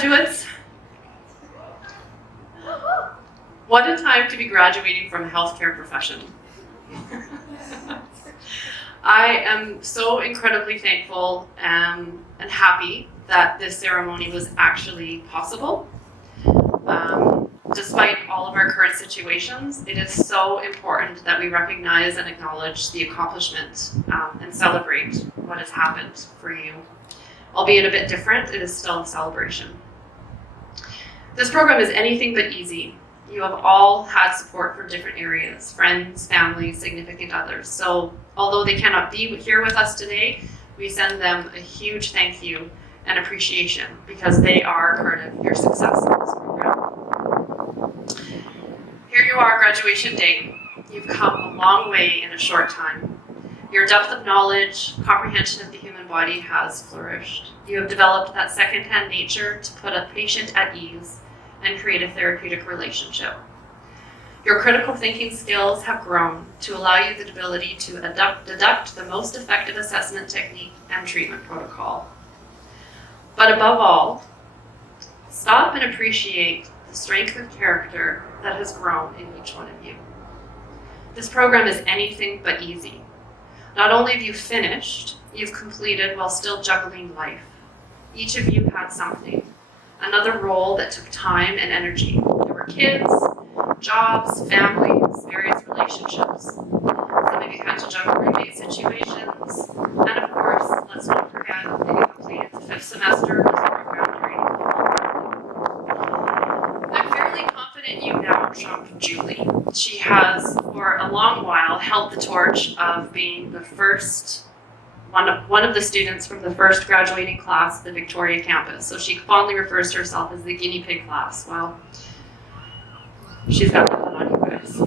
Graduates, what a time to be graduating from a healthcare profession. I am so incredibly thankful and happy that this ceremony was actually possible. Despite all of our current situations, it is so important that we recognize and acknowledge the accomplishment and celebrate what has happened for you. Albeit a bit different, it is still a celebration. This program is anything but easy. You have all had support from different areas, friends, family, significant others. So although they cannot be here with us today, we send them a huge thank you and appreciation because they are part of your success in this program. Here you are, graduation day. You've come a long way in a short time. Your depth of knowledge, comprehension of the human body has flourished. You have developed that second-hand nature to put a patient at ease and create a therapeutic relationship. Your critical thinking skills have grown to allow you the ability to deduct the most effective assessment technique and treatment protocol. But above all, stop and appreciate the strength of character that has grown in each one of you. This program is anything but easy. Not only have you finished, you've completed while still juggling life. Each of you had something, another role that took time and energy. There were kids, jobs, families, various relationships. Some of you had to juggle roommate situations, and of course, let's not forget that you completed the 5th semester of this program during COVID. I'm fairly confident you now trump Julie. She has, for a long while, held the torch of being the first one of the students from the first graduating class of the Victoria campus. So she fondly refers to herself as the guinea pig class. Well, she's got nothing on you guys.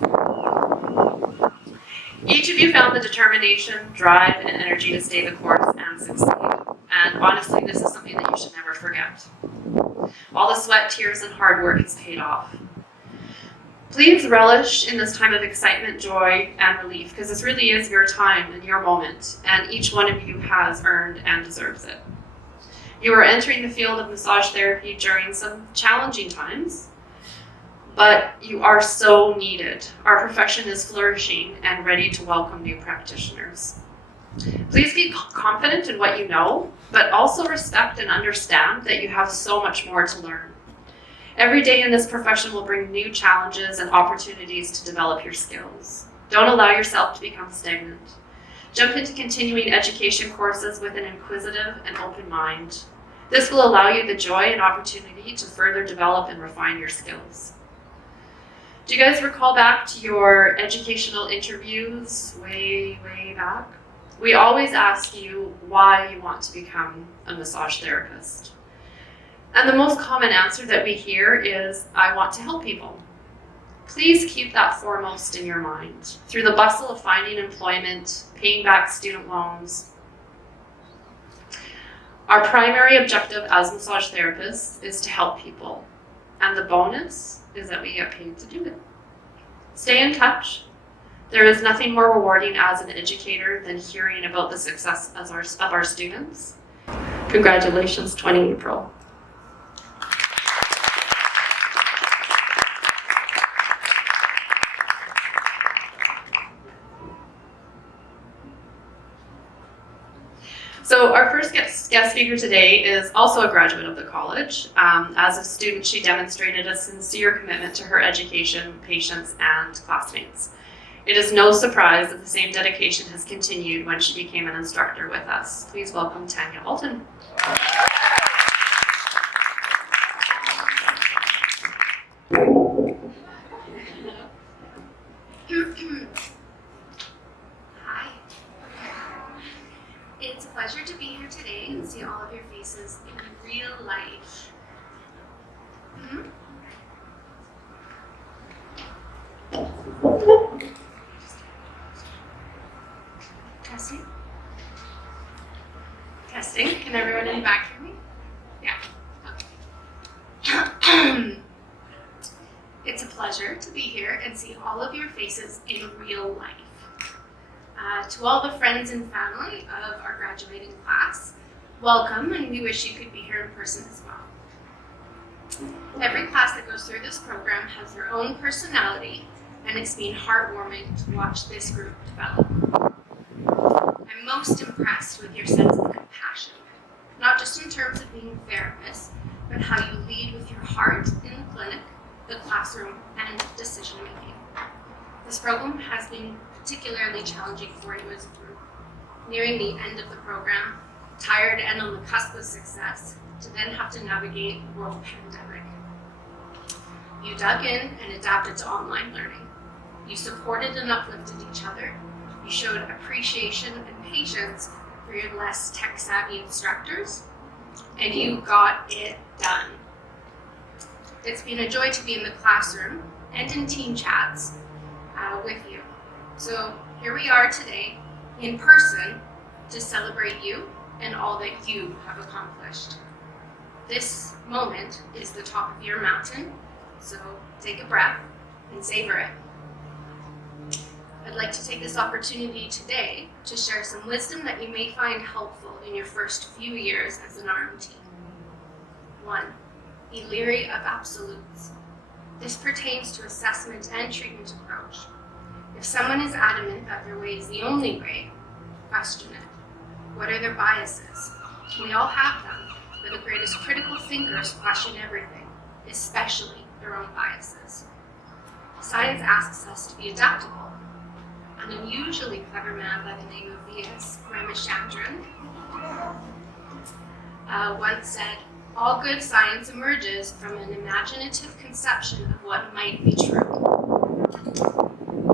Each of you found the determination, drive, and energy to stay the course and succeed. And honestly, this is something that you should never forget. All the sweat, tears, and hard work has paid off. Please relish in this time of excitement, joy, and relief, because this really is your time and your moment, and each one of you has earned and deserves it. You are entering the field of massage therapy during some challenging times, but you are so needed. Our profession is flourishing and ready to welcome new practitioners. Please be confident in what you know, but also respect and understand that you have so much more to learn. Every day in this profession will bring new challenges and opportunities to develop your skills. Don't allow yourself to become stagnant. Jump into continuing education courses with an inquisitive and open mind. This will allow you the joy and opportunity to further develop and refine your skills. Do you guys recall back to your educational interviews way back? We always ask you why you want to become a massage therapist. And the most common answer that we hear is, I want to help people. Please keep that foremost in your mind. Through the bustle of finding employment, paying back student loans, our primary objective as massage therapists is to help people. And the bonus is that we get paid to do it. Stay in touch. There is nothing more rewarding as an educator than hearing about the success of our students. Congratulations, 20 April. So our first guest speaker today is also a graduate of the college. As a student, she demonstrated a sincere commitment to her education, patients, and classmates. It is no surprise that the same dedication has continued when she became an instructor with us. Please welcome Tanya Alton. Hi. It's a pleasure to be here today and see all of your faces in real life. Testing? Testing. Can everyone in the back hear me? Yeah. Okay. It's a pleasure to be here and see all of your faces in real life. To all the friends and family of our graduating class, welcome, and we wish you could be here in person as well. Every class that goes through this program has their own personality, and it's been heartwarming to watch this group develop. I'm most impressed with your sense of compassion, not just in terms of being therapists, but how you lead with your heart in the clinic, the classroom, and decision making. This program has been particularly challenging for you as a group. Nearing the end of the program, tired and on the cusp of success, to then have to navigate a world pandemic. You dug in and adapted to online learning. You supported and uplifted each other. You showed appreciation and patience for your less tech-savvy instructors, and you got it done. It's been a joy to be in the classroom and in team chats with you. So here we are today in person to celebrate you and all that you have accomplished. This moment is the top of your mountain, so take a breath and savor it. I'd like to take this opportunity today to share some wisdom that you may find helpful in your first few years as an RMT. 1. Be leery of absolutes. This pertains to assessment and treatment approach. If someone is adamant that their way is the only way, question it. What are their biases? We all have them, but the greatest critical thinkers question everything, especially their own biases. Science asks us to be adaptable. An unusually clever man by the name of V.S. Ramachandran once said, "All good science emerges from an imaginative conception of what might be true."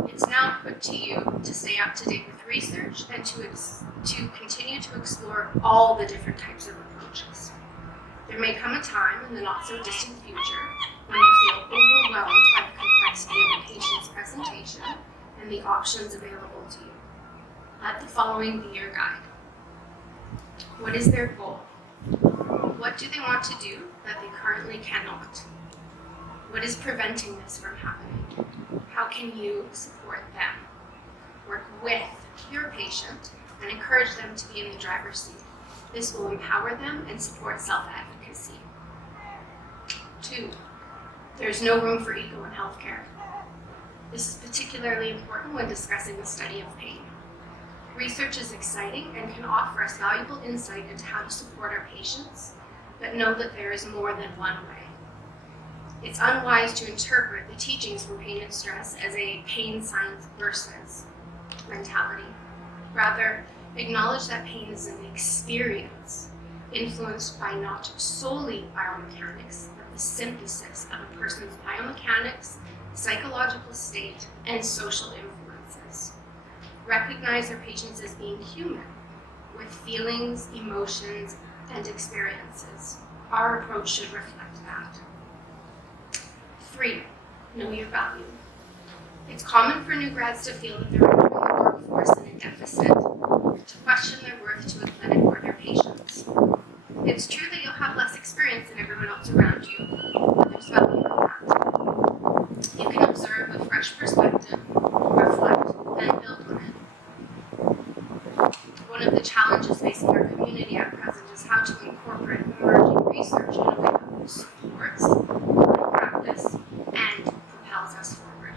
It's now put to you to stay up to date with research and to continue to explore all the different types of approaches. There may come a time in the not so distant future when you feel overwhelmed by the complexity of a patient's presentation and the options available to you. Let the following be your guide. What is their goal? What do they want to do that they currently cannot? What is preventing this from happening? How can you support them? Work with your patient and encourage them to be in the driver's seat. This will empower them and support self-advocacy. 2. There's no room for ego in healthcare. This is particularly important when discussing the study of pain. Research is exciting and can offer us valuable insight into how to support our patients, but know that there is more than one way. It's unwise to interpret the teachings from pain and stress as a pain science versus mentality. Rather, acknowledge that pain is an experience influenced by not solely biomechanics, but the synthesis of a person's biomechanics, psychological state, and social influences. Recognize our patients as being human, with feelings, emotions, and experiences. Our approach should reflect that. 3. Know your value. It's common for new grads to feel that they're entering the workforce in a deficit, to question their worth to a clinic or their patients. It's true that you'll have less experience than everyone else around you, but there's value in that. You can observe with fresh perspective, reflect, and build on it. One of the challenges facing our community at present is how to incorporate emerging research in a way that supports practice and propels us forward.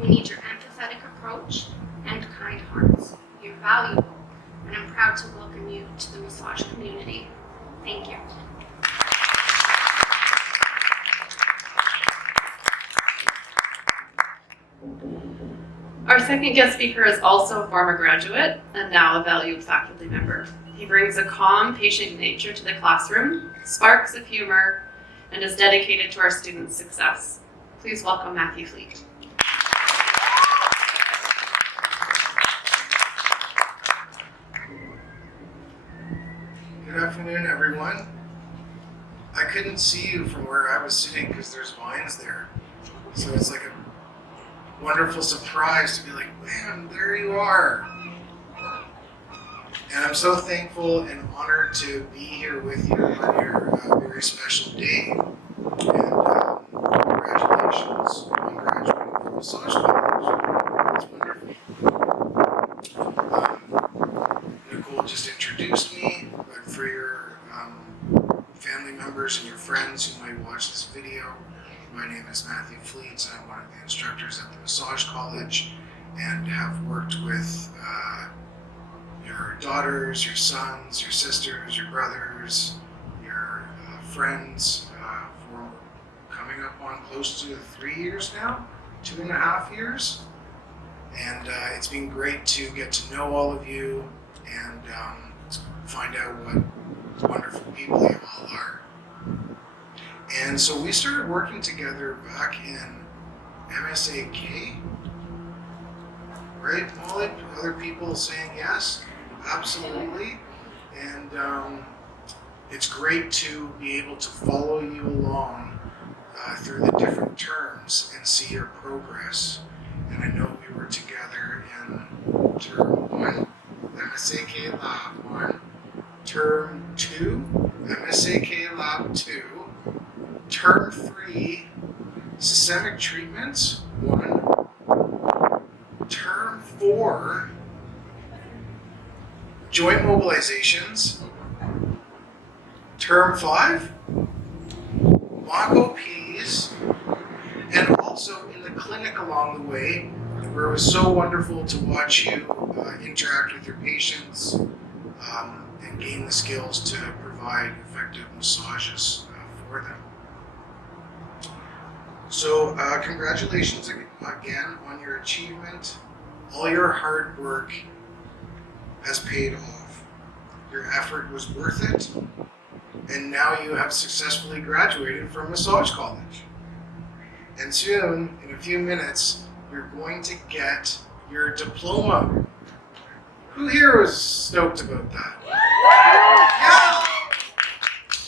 We need your empathetic approach and kind hearts. You're valuable, and I'm proud to welcome you to the massage community. Thank you. Our second guest speaker is also a former graduate and now a valued faculty member. He brings a calm, patient nature to the classroom, sparks of humor, and is dedicated to our students' success. Please welcome Matthew Fleet. Good afternoon, everyone. I couldn't see you from where I was sitting because there's vines there. So it's like a wonderful surprise to be like, man, there you are. And I'm so thankful and honored to be here with you on your very special day. And congratulations on graduating from Massage College. It's wonderful. Nicole just introduced me, but for your family members members and your friends who might watch this video. My name is Matthew Fleets. I'm one of the instructors at the Massage College and have worked with your daughters, your sons, your sisters, your brothers, your friends for coming up on close to 3 years now, 2.5 years. And it's been great to get to know all of you and find out what wonderful people you all are. And so we started working together back in MSAK, right, Molly? Other people saying yes? Absolutely. And it's great to be able to follow you along through the different terms and see your progress. And I know we were together in term 1, MSAK Lab 1, term 2, MSAK Lab 2, term 3, systemic treatments 1, term 4, joint mobilizations, term 5, mock OPs, and also in the clinic along the way, where it was so wonderful to watch you interact with your patients and gain the skills to provide effective massages for them. So congratulations again on your achievement. All your hard work has paid off. Your effort was worth it, and now you have successfully graduated from Massage College. And soon, in a few minutes, you're going to get your diploma. Who here was stoked about that? Yeah!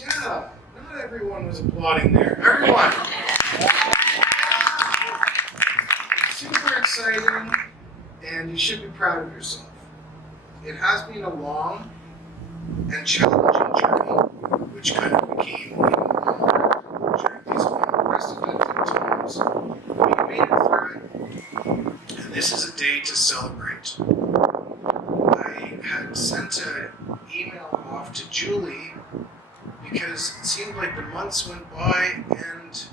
Yeah! Not everyone was applauding there. Everyone! Yeah. Super exciting, and you should be proud of yourself. It has been a long and challenging journey, which kind of became even longer during these unprecedented times. But you made it through it, and this is a day to celebrate. I had sent an email off to Julie because it seemed like the months went by and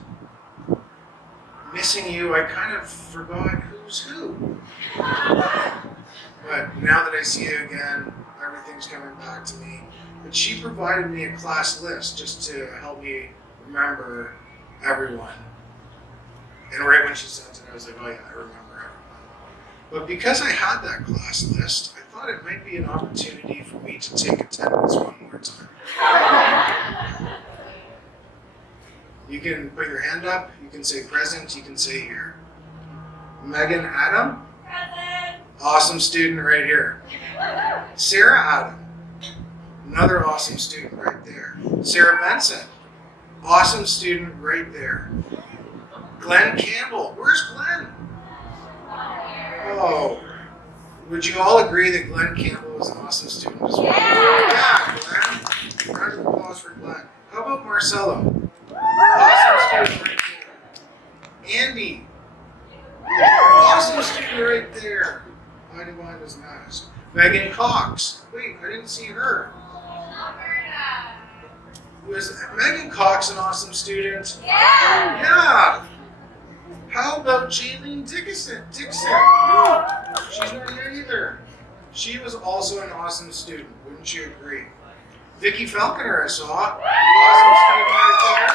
missing you, I kind of forgot who's who. But now that I see you again, everything's coming back to me. But she provided me a class list just to help me remember everyone. And right when she sent it, I was like, oh yeah, I remember everyone. But because I had that class list, I thought it might be an opportunity for me to take attendance one more time. You can put your hand up, you can say present, you can say here. Megan Adam? Present. Awesome student right here. Sarah Adam. Another awesome student right there. Sarah Benson. Awesome student right there. Glenn Campbell. Where's Glenn? Oh. Would you all agree that Glenn Campbell was an awesome student as well? Yeah, Glenn. Round of applause for Glenn. How about Marcelo? Awesome student right there. Andy. Awesome student right there. Hiding behind his mask. Megan Cox. Wait, I didn't see her. Was Megan Cox an awesome student? Yeah. Yeah. How about Jaylene Dixon? She's not here either. She was also an awesome student. Wouldn't you agree? Vicki Falconer, I saw. Awesome student right there.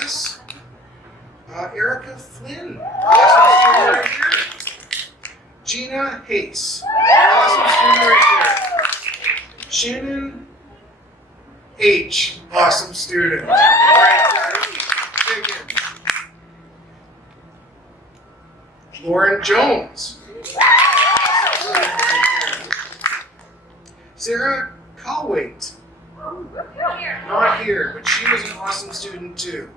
Yes. Erica Flynn. Awesome student right here. Gina Hayes. Awesome student right there. Shannon H. Awesome student. Right there. Chicken. Lauren Jones. Awesome student right there. Sarah Calwaite. Not here, but she was an awesome student too.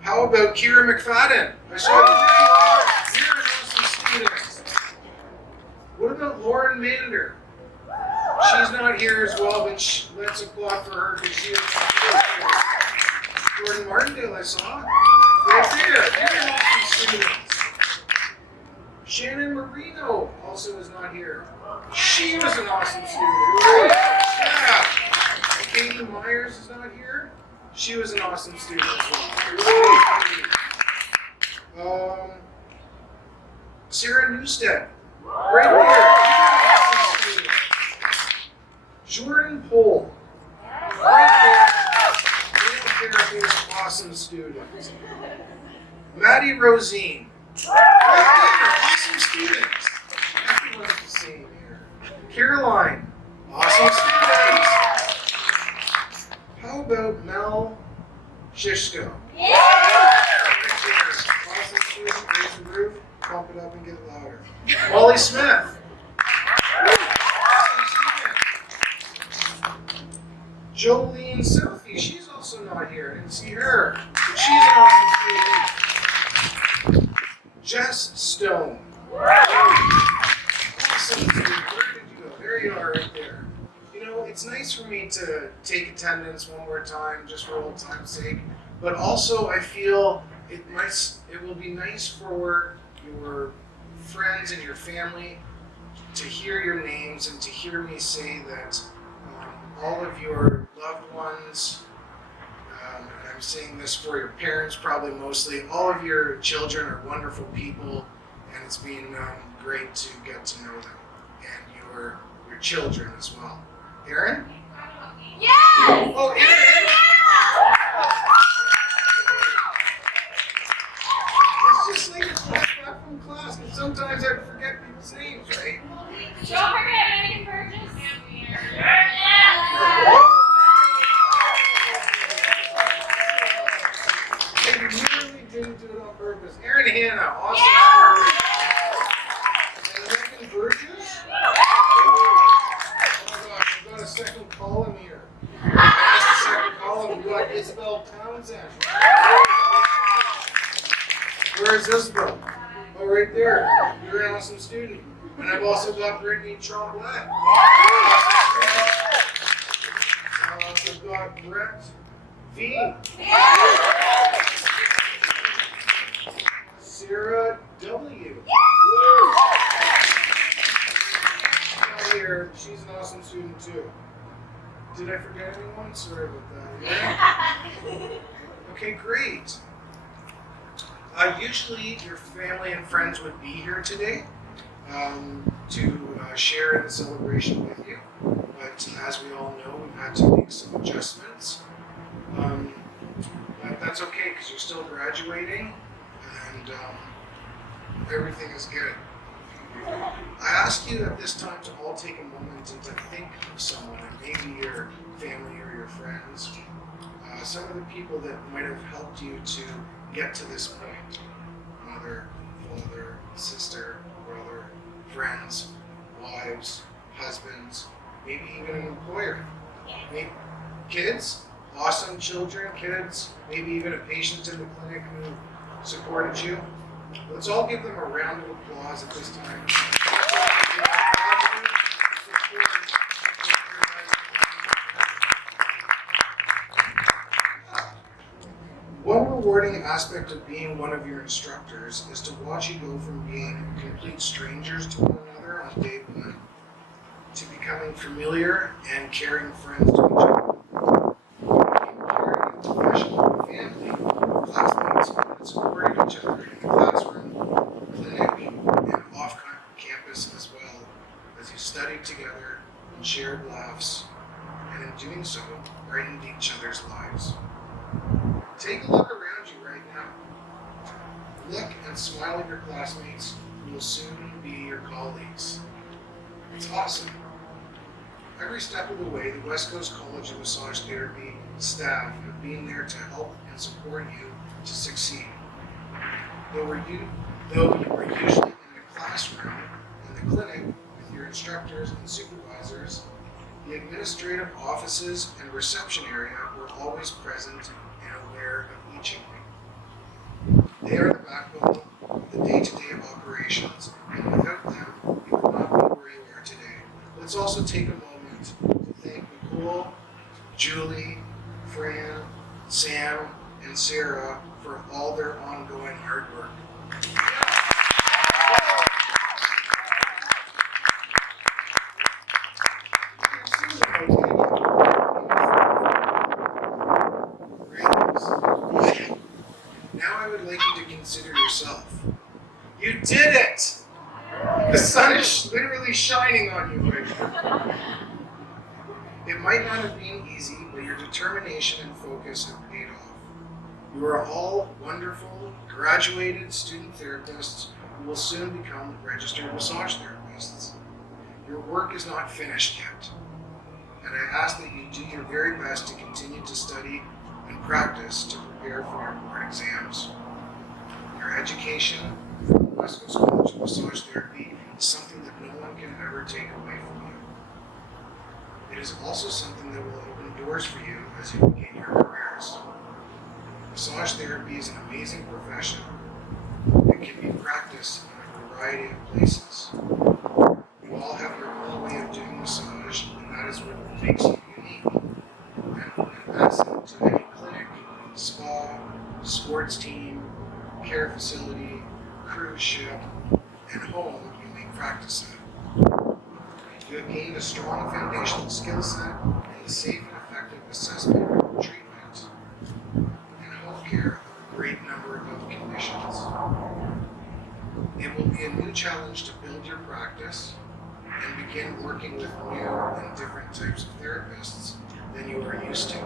How about Kira McFadden? I saw you there. You're an awesome student. What about Lauren Mander? She's not here as well, but let's applaud for her because she is here. Jordan Martindale, I saw. Right there. You're an awesome student. Shannon Marino also is not here. She was an awesome student. Yeah. Katie Myers is not here. She was an awesome student as well. Sarah Newstead, right there. Awesome student. Jordan Pohl, right there. Real therapist, awesome student. Maddie Rosine, right there. Awesome student. Everyone's the same here. Caroline, awesome student. How about Mel Shishko? Awesome student, raise the roof, pump it up and get it louder. Molly Smith. Awesome student. Jolene Southey, she's also not here. I didn't see her. But she's an awesome student. Jess Stone. Awesome student. Where did you go? There you are right there. You know, it's nice for me to take attendance one more time just for old time's sake, but also I feel it will be nice for your friends and your family to hear your names and to hear me say that all of your loved ones, and I'm saying this for your parents probably mostly, all of your children are wonderful people, and it's been great to get to know them and your children as well. Aaron? Yes! Oh, Aaron! It's just like a flashback from class, and sometimes I forget people's names, right? Don't forget Megan Burgess. I really didn't do it on purpose. Aaron Hanna, awesome. And Megan Burgess? Oh my gosh, we've got a second column here. That's the second column. We've got Isabel Townsend. Where's Isabel? Oh, right there. You're an awesome student. And I've also got Brittany Tremblay. I've got Brett V. Sarah W. Here, she's an awesome student too. Did I forget anyone? Sorry about that. Yeah? Okay, great. Usually your family and friends would be here today to share in the celebration with you, but as we all know, we've had to make some adjustments. But that's okay because you're still graduating and everything is good. I ask you at this time to all take a moment and to think of someone, maybe your family or your friends, some of the people that might have helped you to get to this point. Mother, father, sister, brother, friends, wives, husbands, maybe even an employer. Maybe kids, awesome children, kids, maybe even a patient in the clinic who supported you. Let's all give them a round of applause at this time. One rewarding aspect of being one of your instructors is to watch you go from being complete strangers to one another on day one to becoming familiar and caring friends to each other. Caring professional family, classmates, and supporting each other in the classroom, clinic, and off campus as well, as you studied together and shared laughs, and in doing so, brightened each other's lives. Take a look around you right now. Look and smile at your classmates who will soon be your colleagues. It's awesome. Every step of the way, the West Coast College of Massage Therapy staff have been there to help and support you to succeed. Though you are usually in the classroom, in the clinic, with your instructors and supervisors, the administrative offices and reception area were always present and aware of each of you. They are the backbone of the day-to-day of operations, and without them, you would not be where you are today. Let's also take a moment to thank Nicole, Julie, Fran, Sam, and Sarah for all their ongoing hard work. consider yourself. You did it! The sun is literally shining on you right now. It might not have been easy, but your determination and focus have paid off. You are all wonderful, graduated student therapists who will soon become registered massage therapists. Your work is not finished yet, and I ask that you do your very best to continue to study and practice to prepare for your board exams. Your education from the West Coast College of Massage Therapy is something that no one can ever take away from you. It is also something that will open doors for you as you begin your careers. Massage therapy is an amazing profession. It can be practiced in a variety of places. You all have your own way of doing massage, and that is what makes you unique. And that's into any clinic, spa, sports team, care facility, cruise ship, and home you may practice at. You have gained a strong foundational skill set in the safe and effective assessment, treatment, and home care of a great number of conditions. It will be a new challenge to build your practice and begin working with new and different types of therapists than you are used to.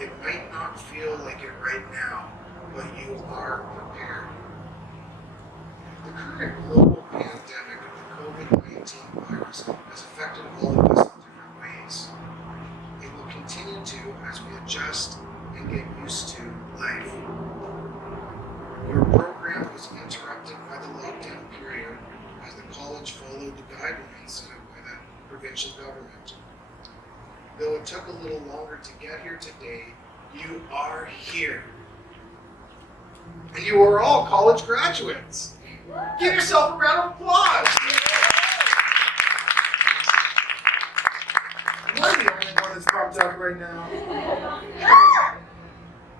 It might not feel like it right now, but you are prepared. The current global pandemic of the COVID-19 virus has affected all of us in different ways. It will continue to as we adjust and get used to life. Your program was interrupted by the lockdown period as the college followed the guidelines set up by the provincial government. Though it took a little longer to get here today, you are here. And you are all college graduates. Give yourself a round of applause. Am I the only one that's pumped up right now?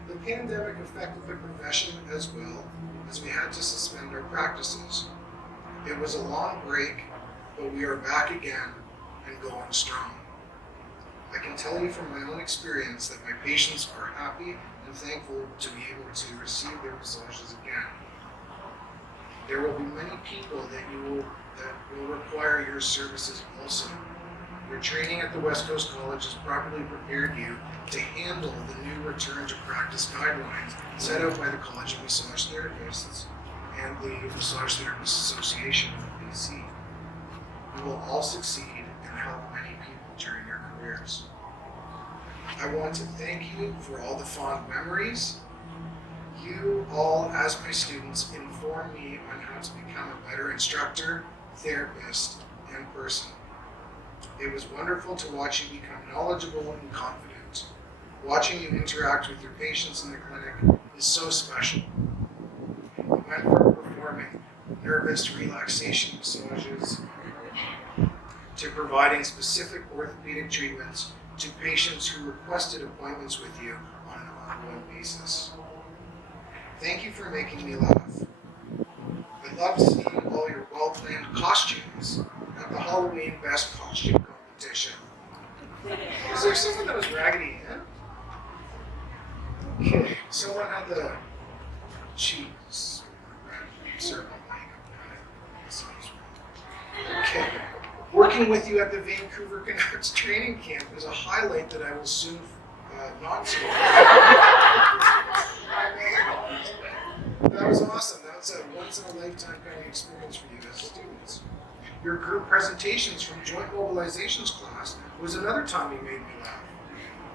The pandemic affected the profession as well, as we had to suspend our practices. It was a long break, but we are back again and going strong. I can tell you from my own experience that my patients are happy and thankful to be able to receive their massages again. There will be many people that will require your services also. Your training at the West Coast College has properly prepared you to handle the new return to practice guidelines set out by the College of Massage Therapists and the Massage Therapists Association of BC. You will all succeed and help many people during your careers. I want to thank you for all the fond memories. You all, as my students, inform me on how to become a better instructor, therapist, and person. It was wonderful to watch you become knowledgeable and confident. Watching you interact with your patients in the clinic is so special. You went from performing nervous relaxation massages to providing specific orthopedic treatments to patients who requested appointments with you on an ongoing basis. Thank you for making me laugh. I love seeing all your well-planned costumes at the Halloween Best Costume Competition. Was there someone that was Raggedy Ann? Okay, someone had the cheese circle makeup. Okay. Working with you at the Vancouver Canucks training camp is a highlight that I will soon not so. That was awesome. That was a once-in-a-lifetime kind of experience for you as students. Your group presentations from Joint Mobilizations class was another time you made me laugh.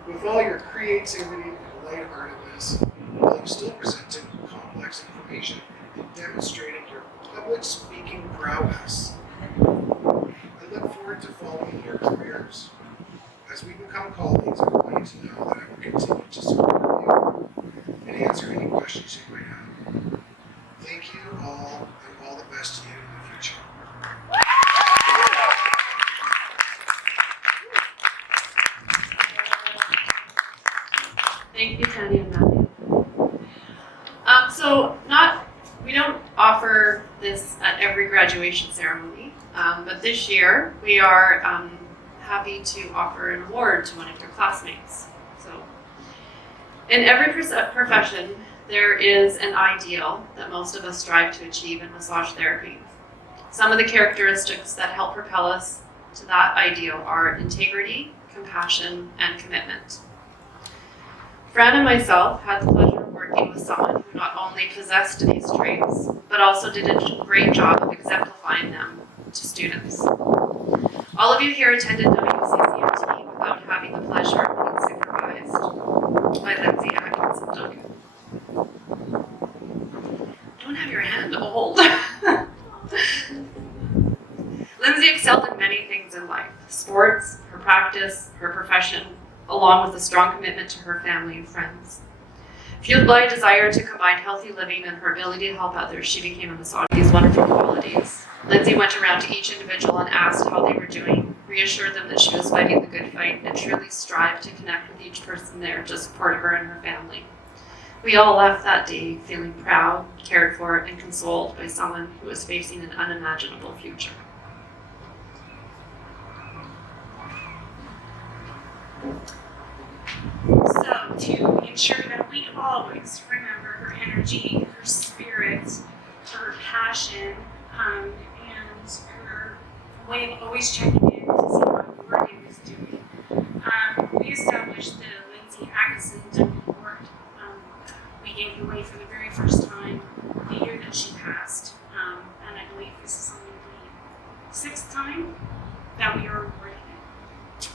With all your creativity and lightheartedness, while you still presented complex information and demonstrated your public speaking prowess. I look forward to following your careers. As we become colleagues, I want you to know that I will continue to support you and answer any questions you might have. Thank you all, and all the best to you in the future. Thank you, Tanya and Matthew. We don't offer this at every graduation ceremony, but this year we are happy to offer an award to one of your classmates. So, in every profession, there is an ideal that most of us strive to achieve in massage therapy. Some of the characteristics that help propel us to that ideal are integrity, compassion, and commitment. Fran and myself had the pleasure of working with someone who not only possessed these traits, but also did a great job of exemplifying them to students. All of you here attended WCCMT without having the pleasure of being supervised by Lindsay Atkins and Duncan. Don't have your hand old. Lindsay excelled in many things in life: sports, her practice, her profession, along with a strong commitment to her family and friends. Fueled by a desire to combine healthy living and her ability to help others, she became a massage. These wonderful qualities. Lindsay went around to each individual and asked how they were doing, reassured them that she was fighting the good fight, and truly strived to connect with each person there to support her and her family. We all left that day feeling proud, cared for, and consoled by someone who was facing an unimaginable future. So, to ensure that we always remember her energy, her spirit, her passion, and her way of always checking in to see how your day was doing, we established the Lindsay Atkins Board. We gave it away for the very first time the year that she passed, and I believe this is only the 6th time that we are awarding it.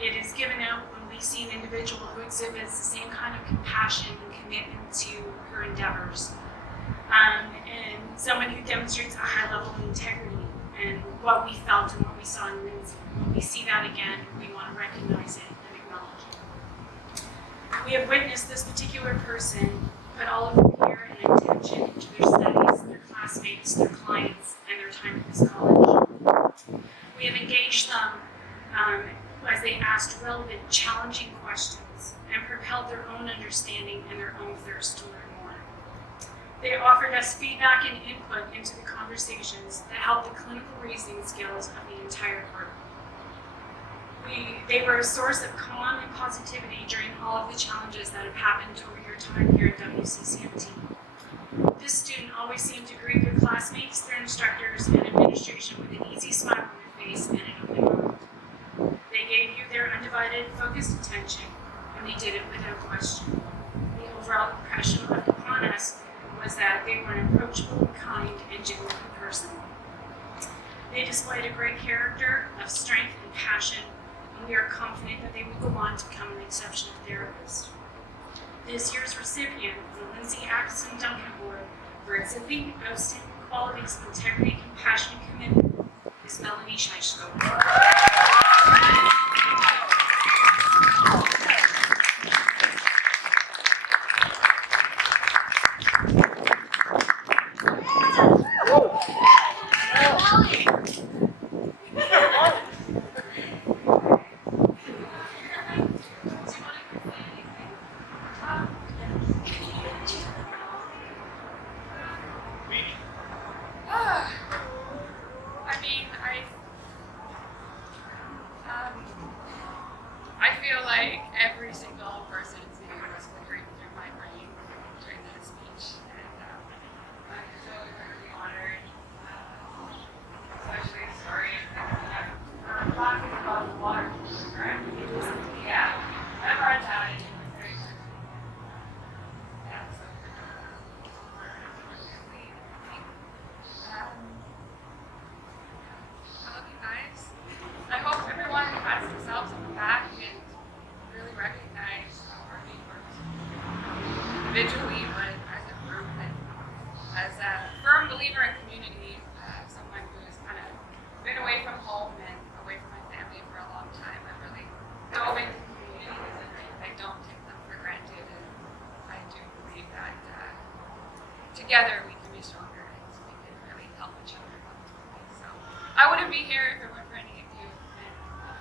It is given out when we see an individual who exhibits the same kind of compassion and commitment to her endeavors, and someone who demonstrates a high level of integrity and what we felt and what we saw in Lindsay. When we see that again, we want to recognize it and acknowledge it. We have witnessed this particular person put all of her care and attention into their studies, their classmates, their clients, and their time at this college. We have engaged them as they asked relevant, challenging questions and propelled their own understanding and their own thirst to learn more. They offered us feedback and input into the conversations that helped the clinical reasoning skills of the entire group. They were a source of calm and positivity during all of the challenges that have happened over your time here at WCCMT. This student always seemed to greet their classmates, their instructors, and administration with an easy smile on their face and an open mind. They gave you their undivided, focused attention, and they did it without question. The overall impression left upon us was that they were an approachable, kind, and genuine person. They displayed a great character of strength and passion, and we are confident that they would go on to become an exceptional therapist. This year's recipient of the Lindsay Atkins Duncan Award for exhibiting outstanding qualities of integrity, compassion, and commitment is Melanie Scheischo. I feel like every single person's name was flickering through my brain during that speech, and I'm so incredibly honored, especially sorry I'm laughing about the water, correct? Yeah, I brought that in. Very good. Yeah, so I love you guys. I hope everyone pats themselves on the back and really recognize how hard we worked individually, but as a group and as a firm believer in community, someone who's kind of been away from home and away from my family for a long time. I really dove into communities and I don't take them for granted, and I do believe that together we can be stronger and we can really help each other. So I wouldn't be here if it weren't for any of you, and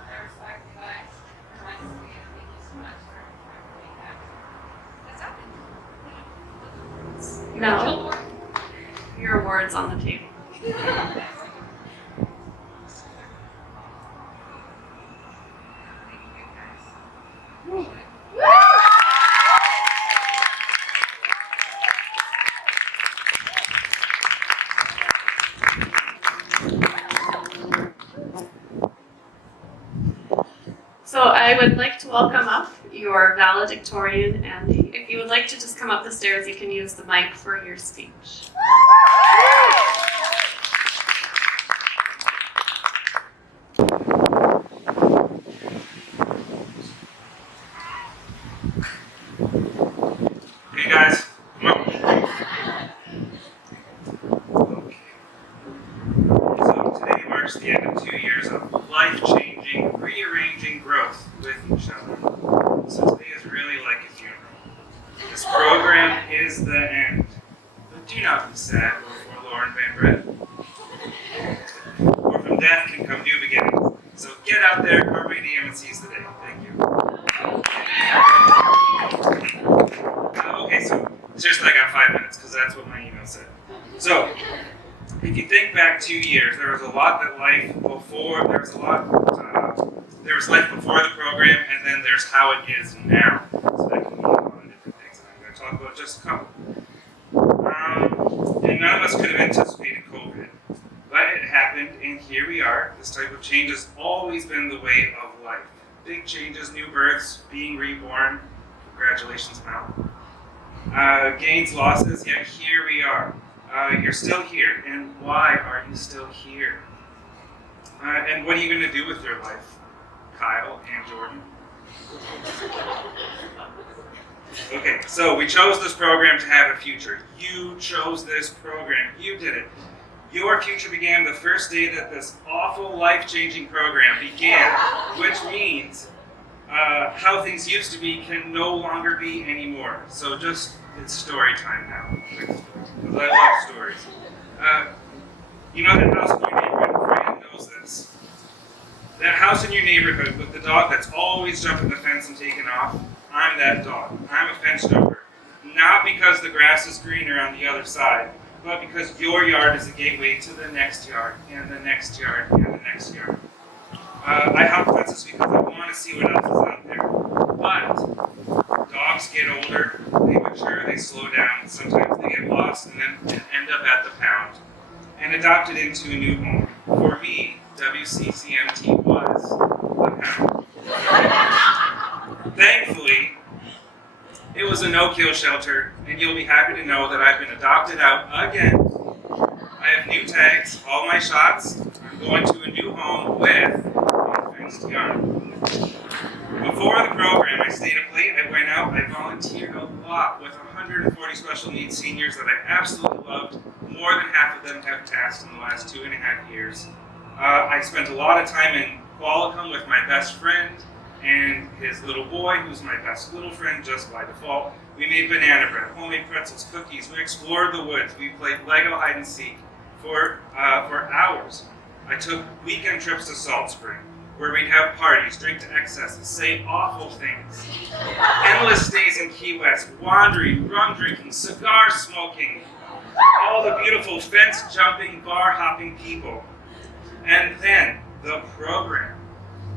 I respect you guys tremendously, and thank you so much for doing that. That's happened. No, your award's on the table. Thank you guys. So I would like to welcome up your valedictorian, Andy. If you would like to just come up the stairs, you can use the mic for your speech. Hey guys, come on. Okay. So today marks the end of 2 years of life-changing, rearranging growth with each other. So today is really like a funeral. This program is the end. But do not be sad or forlorn, Van Brett. For from death can come new beginnings. So get out there, carpe diem, and seize the day. Thank you. Okay, so seriously, I got 5 minutes because that's what my email said. So, if you think back 2 years, there was a lot that life before. There was a lot. There was life before the program, and then there's how it is now. So that can mean a lot of different things. And I'm going to talk about just a couple. And none of us could have anticipated COVID, but it happened, and here we are. This type of change has always been the way of life. Big changes, new births, being reborn. Congratulations, Mal. Gains, losses, yet here we are. You're still here, and why are you still here? And what are you going to do with your life, Kyle and Jordan? Okay, so we chose this program to have a future. You chose this program. You did it. Your future began the first day that this awful, life-changing program began, which means how things used to be can no longer be anymore. So just, it's story time now. Because I love stories. You know that house in your neighborhood? Fran knows this. That house in your neighborhood with the dog that's always jumping the fence and taking off, I'm that dog. I'm a fence jumper. Not because the grass is greener on the other side, but because your yard is a gateway to the next yard, and the next yard, and the next yard. I hop fences because I want to see what else is out there. But dogs get older, they mature, they slow down, sometimes they get lost and then end up at the pound and adopted into a new home. For me, WCCMT was the pound. Thankfully, it was a no-kill shelter, and you'll be happy to know that I've been adopted out again. I have new tags, all my shots. I'm going to a new home with a fenced yard. Before the program, I stayed up late, I went out, I volunteered a lot with 140 special needs seniors that I absolutely loved. More than half of them have passed in the last 2.5 years. I spent a lot of time in Qualicum with my best friend and his little boy, who's my best little friend just by default. We made banana bread, homemade pretzels, cookies. We explored the woods. We played Lego hide and seek for hours. I took weekend trips to Salt Spring, where we'd have parties, drink to excesses, say awful things. Endless days in Key West, wandering, rum drinking, cigar smoking, all the beautiful fence jumping, bar hopping people. And then the program,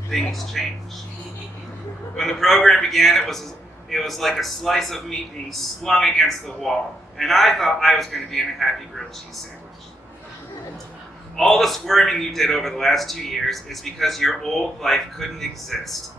things changed. When the program began, it was like a slice of meat being slung against the wall, and I thought I was going to be in a happy grilled cheese sandwich. All the squirming you did over the last 2 years is because your old life couldn't exist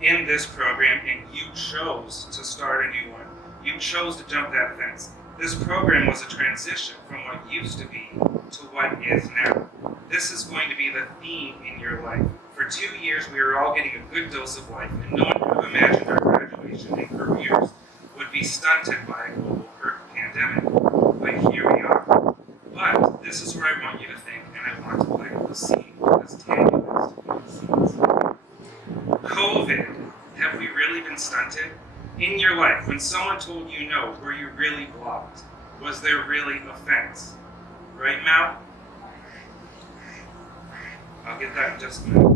in this program, and you chose to start a new one. You chose to jump that fence. This program was a transition from what used to be to what is now. This is going to be the theme in your life. For 2 years, we were all getting a good dose of life, and no one could have imagined our graduation and careers would be stunted by a global pandemic. But here we are. But this is where I want you to think, and I want to plant the seed, because Tanya likes to plant seeds. COVID, have we really been stunted? In your life, when someone told you no, were you really blocked? Was there really offense? Right, Mal? I'll get that in just a minute.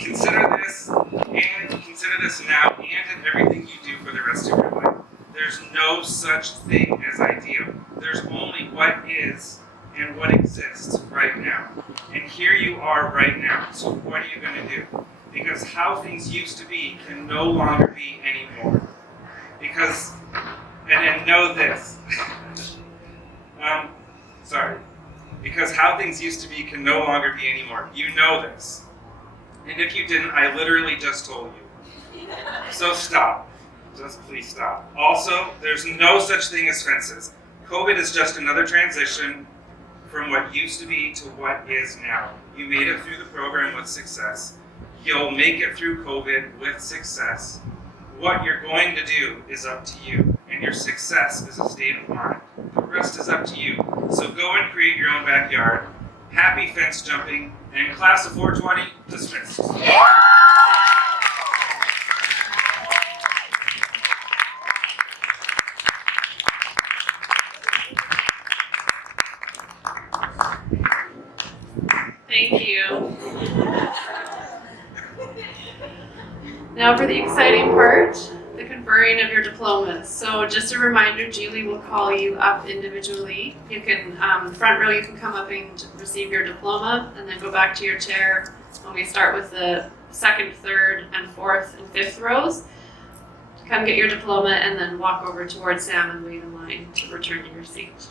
Consider this now and in everything you do for the rest of your life. There's no such thing as ideal. There's only what is and what exists right now. And here you are right now. So what are you going to do? Because how things used to be can no longer be anymore. Because, and know this. Because how things used to be can no longer be anymore. You know this. And if you didn't, I literally just told you. So stop. Just please stop. Also, there's no such thing as fences. COVID is just another transition from what used to be to what is now. You made it through the program with success. You'll make it through COVID with success. What you're going to do is up to you, and your success is a state of mind. The rest is up to you. So go and create your own backyard. Happy fence jumping, and class of 420 dismissed. Thank you. Now for the exciting part, the conferring of your diplomas. So just a reminder, Julie will call you up individually. You can, front row, you can come up and receive your diploma and then go back to your chair when we start with the second, third, and fourth and fifth rows. Come get your diploma and then walk over towards Sam and wait in line to return to your seat.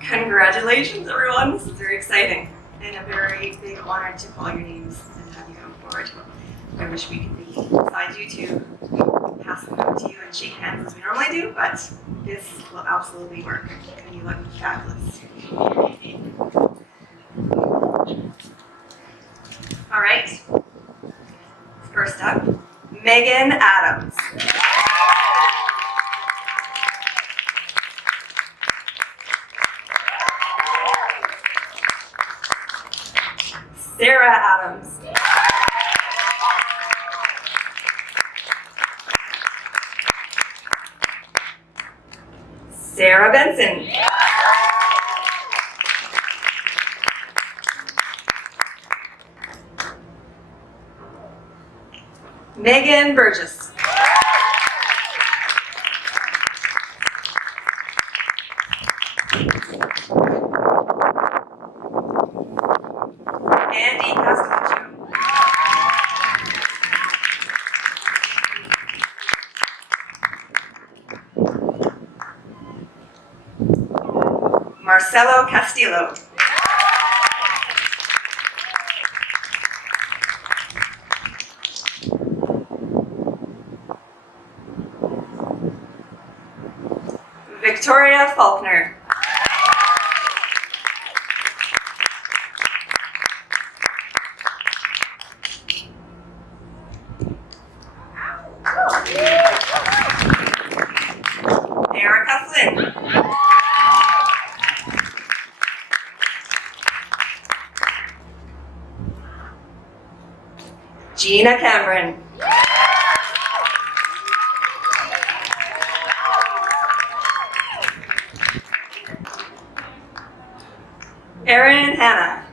Congratulations, everyone. This is very exciting and a very big honor to call your names and have you come forward. I wish we could be beside you to pass them out to you and shake hands as we normally do, but this will absolutely work, and you look fabulous. All right. First up, Megan Adams. Sarah Adams. Sarah Benson. Megan Burgess. Andy Castelluccio. Marcelo Castillo. Victoria Faulkner. Erica Flynn. Gina Cameron. Erin Hanna.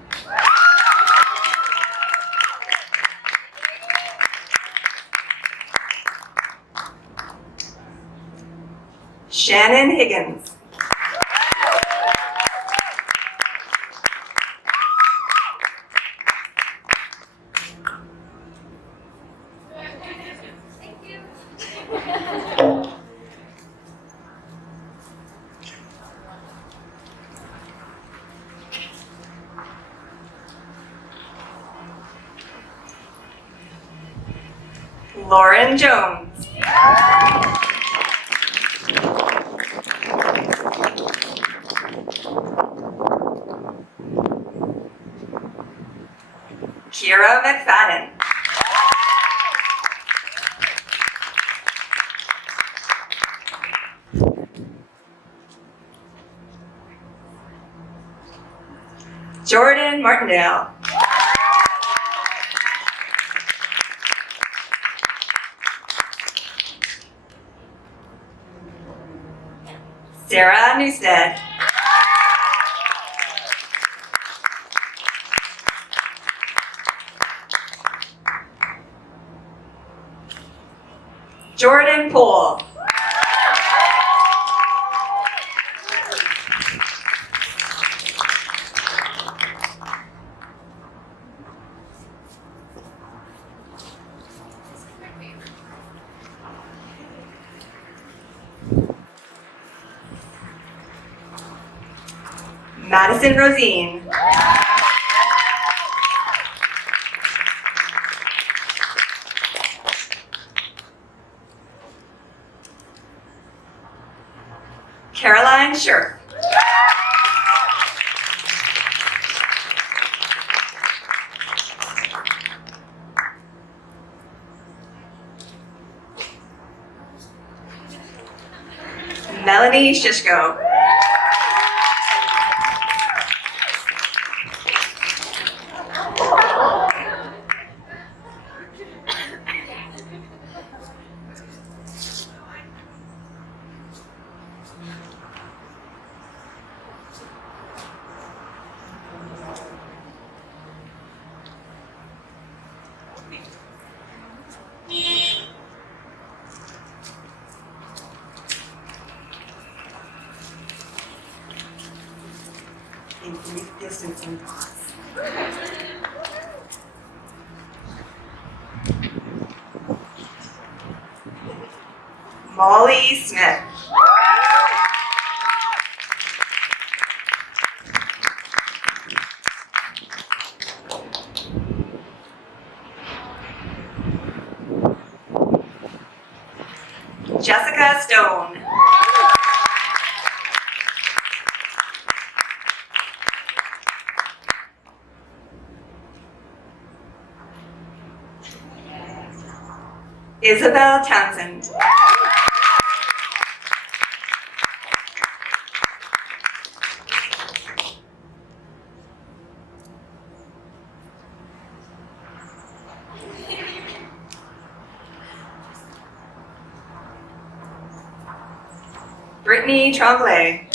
Shannon Higgins. Lauren Jones. Kira McFadden. Jordan Martindale. Sarah Newstead. Jordan Poole. Madison Rosine. Caroline Scherf. Melanie Shishko. In brief distancing pause. Molly Smith. Jessica Stone. Isabel Townsend. Brittany Tremblay.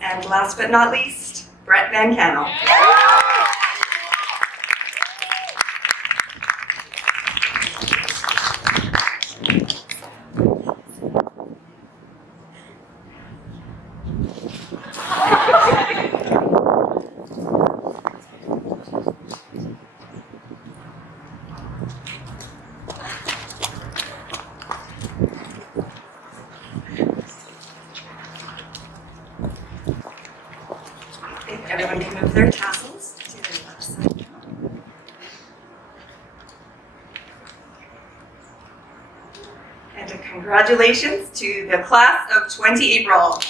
And last but not least, Brett Van Cannel. If everyone can move their tassels to the left side. And congratulations to the class of 20 April.